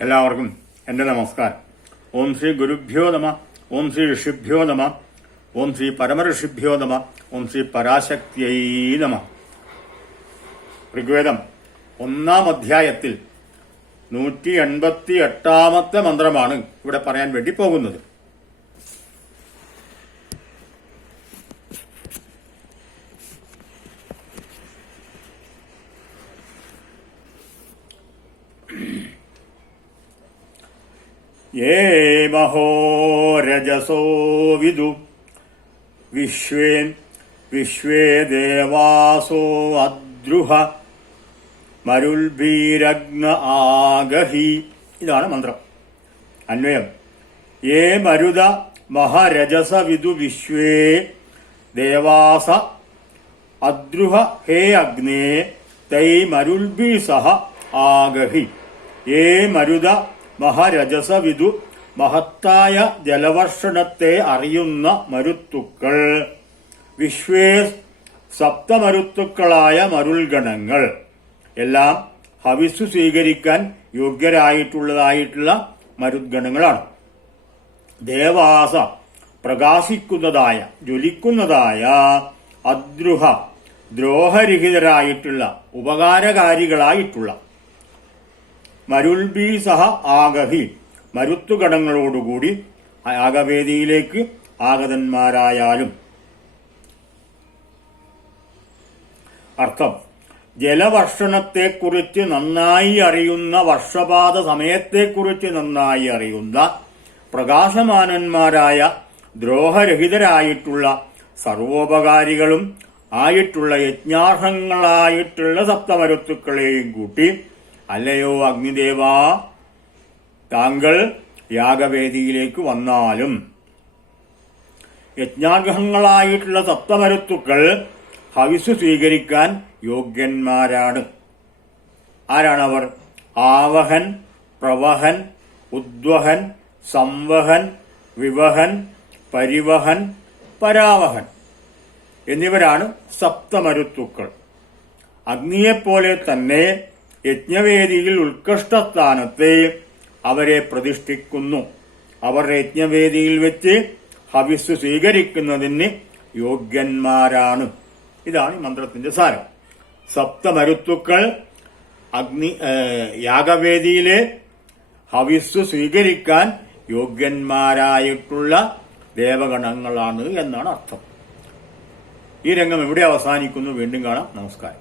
എല്ലാവർക്കും എൻ്റെ നമസ്കാരം. ഓം ശ്രീ ഗുരുഭ്യോ നമ, ഓം ശ്രീ ഋഷിഭ്യോ നമ, ഓം ശ്രീ പരമഋഷിഭ്യോ നമ, ഓം ശ്രീ പരാശക്തിയൈ നമ. ഋഗ്വേദം 1-ാം അധ്യായത്തിൽ 188-ാമത്തെ മന്ത്രമാണ് ഇവിടെ പറയാൻ വേണ്ടി പോകുന്നത്. യേ മഹോ രജസോ വിദു വിശ്വേ ദേവാസോ അദ്രുഹ മരുൽഭീരഗ്ന ആഗഹി. ഇതാണ് മന്ത്രം. അന്വയം: യേ മരുത മഹരജസ വിദു വിശ്വേ ദേവാസ അദ്രുഹ ഹേ അഗ്നേ തൈ മരുൽഭീ സഹ ആഗഹി. യേ മരുത മഹരജസ വിദു, മഹത്തായ ജലവർഷണത്തെ അറിയുന്ന മരുത്തുക്കൾ. വിശ്വേ, സപ്തമരുത്തുക്കളായ മരുൾഗണങ്ങൾ എല്ലാം ഹവിസ്സു സ്വീകരിക്കാൻ യോഗ്യരായിട്ടുള്ള മരുദ്ഗണങ്ങളാണ്. ദേവാസ, പ്രകാശിക്കുന്നതായ ജ്വലിക്കുന്നതായ, അദ്രുഹ, ദ്രോഹരഹിതരായിട്ടുള്ള ഉപകാരകാരികളായിട്ടുള്ള, മരുൾബി സഹ ആഗഹി, മരുത്തുഗണങ്ങളോടുകൂടി യാഗവേദിയിലേക്ക് ആഗതന്മാരായാലും. അർത്ഥം: ജലവർഷണത്തെക്കുറിച്ച് നന്നായി അറിയുന്ന, വർഷപാത സമയത്തെക്കുറിച്ച് നന്നായി അറിയുന്ന, പ്രകാശമാനന്മാരായ, ദ്രോഹരഹിതരായിട്ടുള്ള, സർവോപകാരികളും ആയിട്ടുള്ള യജ്ഞാർഹങ്ങളായിട്ടുള്ള സപ്തമരുത്തുക്കളെയും കൂട്ടി, അല്ലയോ അഗ്നിദേവാ, താങ്കൾ യാഗവേദിയിലേക്ക് വന്നാലും. യജ്ഞാർഹങ്ങളായിട്ടുള്ള സപ്തമരുത്തുക്കൾ ഹവിസ് സ്വീകരിക്കാൻ യോഗ്യന്മാരാണ്. ആരാണവർ? ആവഹൻ, പ്രവഹൻ, ഉദ്വഹൻ, സംവഹൻ, വിവഹൻ, പരിവഹൻ, പരാവഹൻ എന്നിവരാണ് സപ്തമരുത്തുക്കൾ. അഗ്നിയെപ്പോലെ തന്നെ യജ്ഞവേദിയിൽ ഉത്കൃഷ്ടസ്ഥാനത്തെ അവരെ പ്രതിഷ്ഠിക്കുന്നു. അവർ യജ്ഞവേദിയിൽ വെച്ച് ഹവിസ് സ്വീകരിക്കുന്നതിന് യോഗ്യന്മാരാണ്. ഇതാണ് ഈ മന്ത്രത്തിന്റെ സാരം. സപ്തമരുത്തുക്കൾ യാഗവേദിയിലെ ഹവിസ് സ്വീകരിക്കാൻ യോഗ്യന്മാരായിട്ടുള്ള ദേവഗണങ്ങളാണ് എന്നാണ് അർത്ഥം. ഈ രംഗം ഇവിടെ അവസാനിക്കുന്നു. വീണ്ടും കാണാം. നമസ്കാരം.